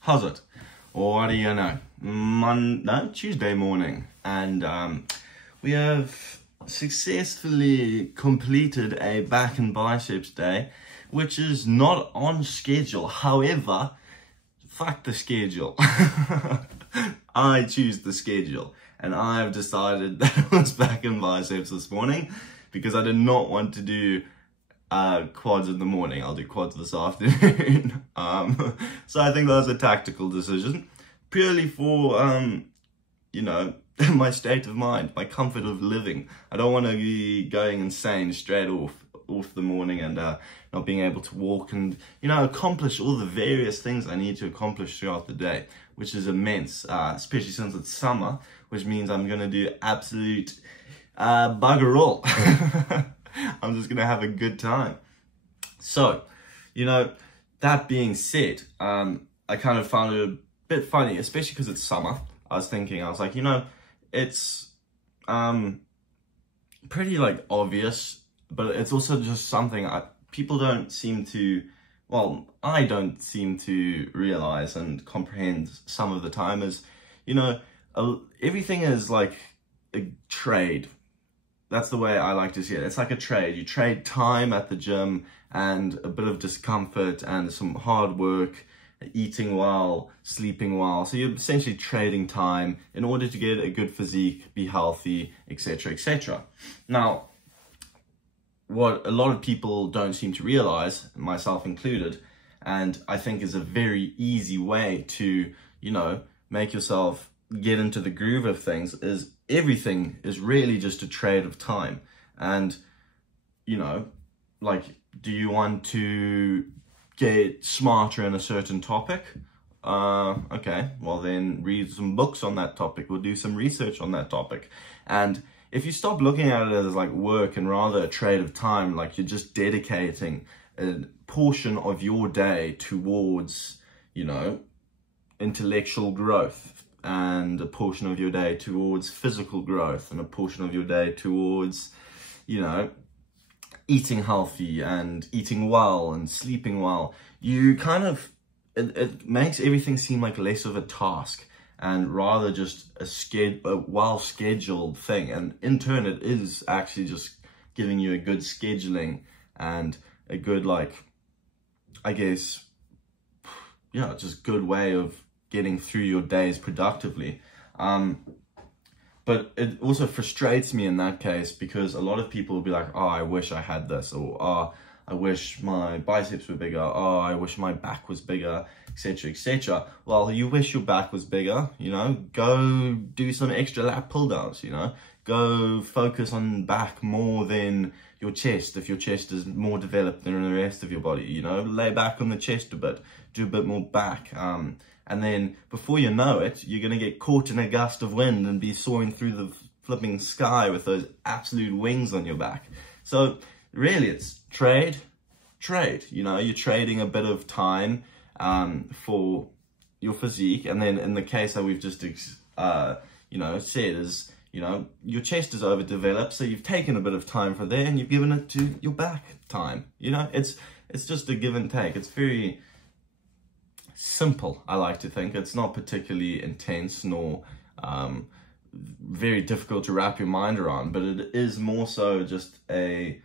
How's it? What do you know? Tuesday morning, and we have successfully completed a back and biceps day, which is not on schedule. However, fuck the schedule. I choose the schedule, and I've decided that it was back and biceps this morning because I did not want to do quads in the morning. I'll do quads this afternoon. So I think that was a tactical decision, purely for you know, my state of mind, my comfort of living. I don't want to be going insane straight off the morning and not being able to walk and, you know, accomplish all the various things I need to accomplish throughout the day, which is immense, especially since it's summer, which means I'm going to do absolute bugger all. I'm just going to have a good time. So, you know, that being said, I kind of found it a bit funny, especially because it's summer. I was like, you know, it's pretty like obvious, but it's also just something people don't seem to, well, I don't seem to realize and comprehend some of the time is, you know, everything is like a trade. That's the way I like to see it. It's like a trade. You trade time at the gym and a bit of discomfort and some hard work, eating well, sleeping well. So you're essentially trading time in order to get a good physique, be healthy, etc., etc. Now, what a lot of people don't seem to realize, myself included, and I think is a very easy way to, you know, make yourself get into the groove of things, is everything is really just a trade of time. And, you know, like, do you want to get smarter in a certain topic? Okay, well then read some books on that topic, or do some research on that topic. And if you stop looking at it as like work and rather a trade of time, like you're just dedicating a portion of your day towards, you know, intellectual growth, and a portion of your day towards physical growth, and a portion of your day towards, you know, eating healthy and eating well and sleeping well, you kind of, it makes everything seem like less of a task and rather just a well-scheduled thing. And in turn, it is actually just giving you a good scheduling and a good, like, I guess, yeah, just good way of getting through your days productively. But it also frustrates me in that case because a lot of people will be like, oh, I wish I had this, or oh, I wish my biceps were bigger, oh, I wish my back was bigger, etc., etc. Well, you wish your back was bigger, you know, go do some extra lat pull downs, you know, go focus on back more than your chest if your chest is more developed than the rest of your body, you know, lay back on the chest a bit, do a bit more back, and then before you know it, you're going to get caught in a gust of wind and be soaring through the flipping sky with those absolute wings on your back. So really it's trade, you know, you're trading a bit of time for your physique. And then in the case that we've just, you know, said is, you know, your chest is overdeveloped, so you've taken a bit of time for there and you've given it to your back time. You know, it's just a give and take. It's very simple, I like to think. It's not particularly intense nor very difficult to wrap your mind around, but it is more so just a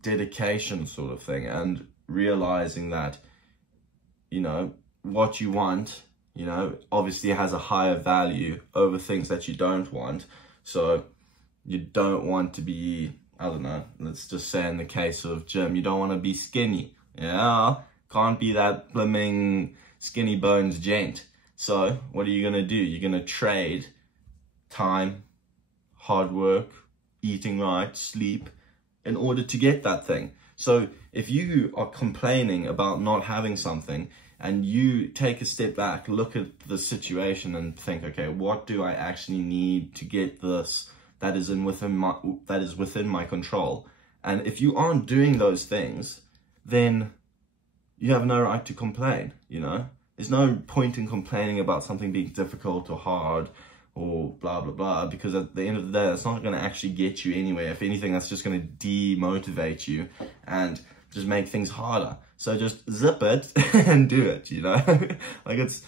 dedication sort of thing, and realizing that, you know, what you want, you know, obviously has a higher value over things that you don't want. So you don't want to be, I don't know, let's just say in the case of gym, you don't want to be skinny. Yeah, can't be that blooming skinny bones gent. So what are you going to do? You're going to trade time, hard work, eating right, sleep, in order to get that thing. So if you are complaining about not having something, and you take a step back, look at the situation and think, okay, what do I actually need to get this that is within my control. And if you aren't doing those things, then you have no right to complain, you know? There's no point in complaining about something being difficult or hard or blah, blah, blah, because at the end of the day, that's not going to actually get you anywhere. If anything, that's just going to demotivate you and just make things harder. So just zip it and do it, you know? Like, it's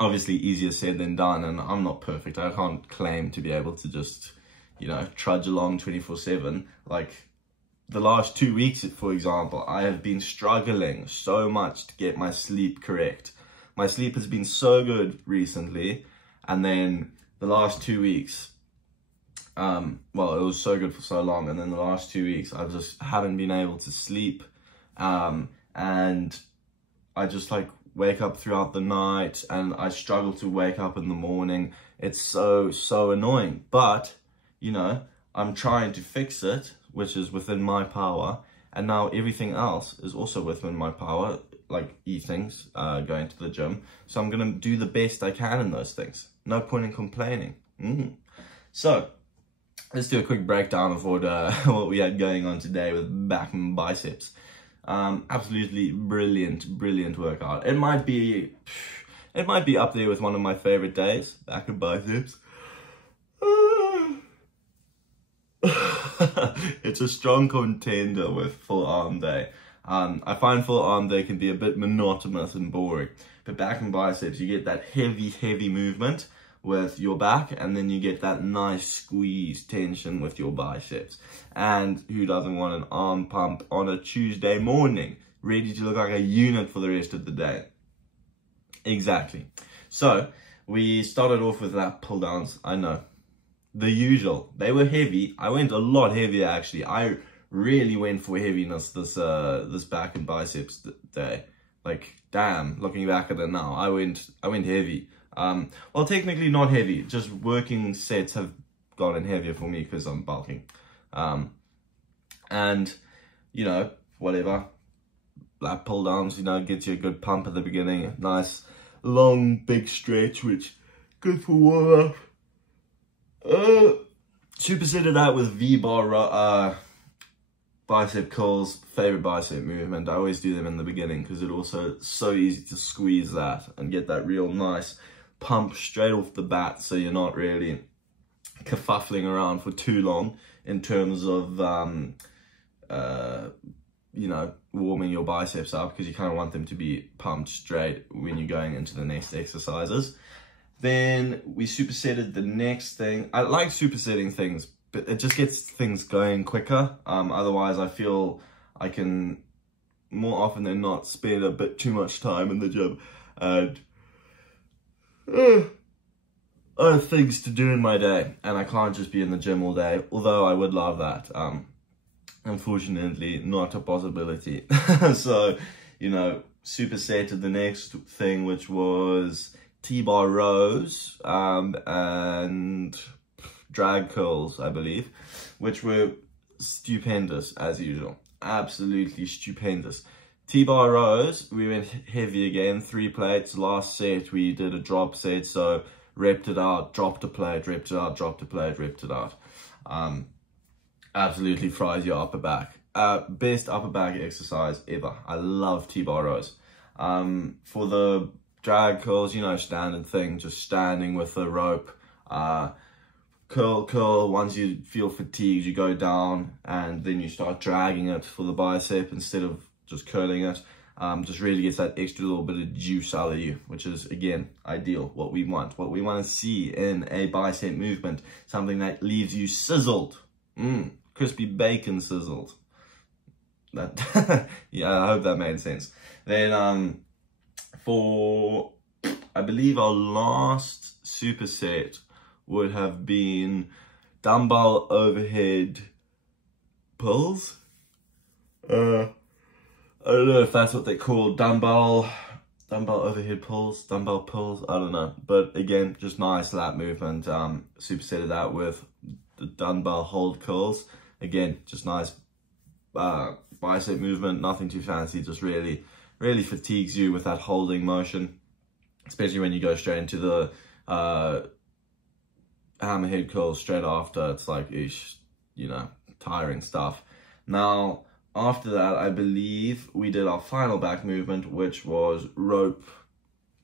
obviously easier said than done, and I'm not perfect. I can't claim to be able to just, you know, trudge along 24/7. Like, the last 2 weeks, for example, I have been struggling so much to get my sleep correct. My sleep has been so good recently, and then the last 2 weeks, well, it was so good for so long, and then the last 2 weeks, I just haven't been able to sleep, and I just, like, wake up throughout the night, and I struggle to wake up in the morning. It's so annoying, but, you know, I'm trying to fix it, which is within my power, and now everything else is also within my power, like eatings, going to the gym. So I'm gonna do the best I can in those things. No point in complaining. So let's do a quick breakdown of what we had going on today with back and biceps. Absolutely brilliant workout. It might be up there with one of my favorite days, back and biceps. It's a strong contender with full arm day. I find full arm day can be a bit monotonous and boring, but back and biceps, you get that heavy movement with your back, and then you get that nice squeeze tension with your biceps. And who doesn't want an arm pump on a Tuesday morning, ready to look like a unit for the rest of the day? Exactly. So we started off with lat pull downs. I know, the usual. They were heavy. I went a lot heavier, actually. I really went for heaviness this back and biceps day. Like, damn, looking back at it now, I went heavy. Well, technically not heavy, just working sets have gotten heavier for me because I'm bulking. And, you know, whatever, lat pull downs, you know, gets you a good pump at the beginning. Nice, long, big stretch, which good for warm up. Supersetted that with V-bar bicep curls, favorite bicep movement. I always do them in the beginning because it also so easy to squeeze that and get that real nice pump straight off the bat, so you're not really kerfuffling around for too long in terms of you know, warming your biceps up, because you kind of want them to be pumped straight when you're going into the next exercises. Then we supersetted the next thing. I like supersetting things, but it just gets things going quicker. Otherwise, I feel I can more often than not spend a bit too much time in the gym, and I have things to do in my day, and I can't just be in the gym all day, although I would love that. Unfortunately, not a possibility. So, you know, supersetted the next thing, which was T-bar rows and drag curls, I believe, which were stupendous as usual. Absolutely stupendous. T-bar rows, we went heavy again, 3 plates. Last set we did a drop set, so repped it out, dropped a plate, repped it out, dropped a plate, repped it out. Absolutely fries your upper back. Best upper back exercise ever. I love T-bar rows. For the drag curls, you know, standard thing, just standing with a rope. Curl, once you feel fatigued, you go down and then you start dragging it for the bicep instead of just curling it. Just really gets that extra little bit of juice out of you, which is, again, ideal, what we want to see in a bicep movement, something that leaves you sizzled, crispy bacon sizzled. That yeah, I hope that made sense. Then for, I believe our last superset would have been dumbbell overhead pulls. I don't know if that's what they call dumbbell overhead pulls, dumbbell pulls, I don't know. But again, just nice lat movement. Supersetted that with the dumbbell hold curls. Again, just nice bicep movement, nothing too fancy, just really fatigues you with that holding motion, especially when you go straight into the hammerhead curls straight after. It's like, ish, you know, tiring stuff. Now, after that, I believe we did our final back movement, which was rope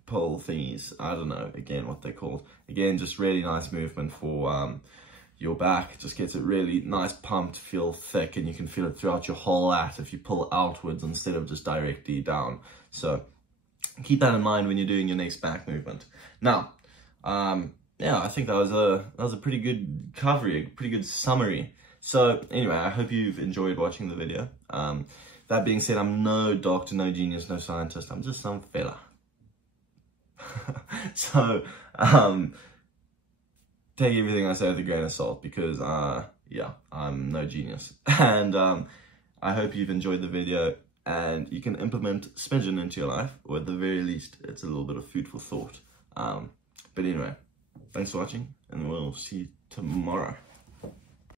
pull thingies. I don't know, again, what they're called. Again, just really nice movement for your back. Just gets it really nice pumped, feel thick, and you can feel it throughout your whole lat if you pull outwards instead of just directly down. So keep that in mind when you're doing your next back movement. Now, yeah, I think that was a pretty good coverage, a pretty good summary. So anyway, I hope you've enjoyed watching the video. That being said, I'm no doctor, no genius, no scientist. I'm just some fella. So take everything I say with a grain of salt, because yeah, I'm no genius. And I hope you've enjoyed the video and you can implement smidgen into your life, or at the very least, it's a little bit of food for thought. But anyway, thanks for watching, and we'll see you tomorrow.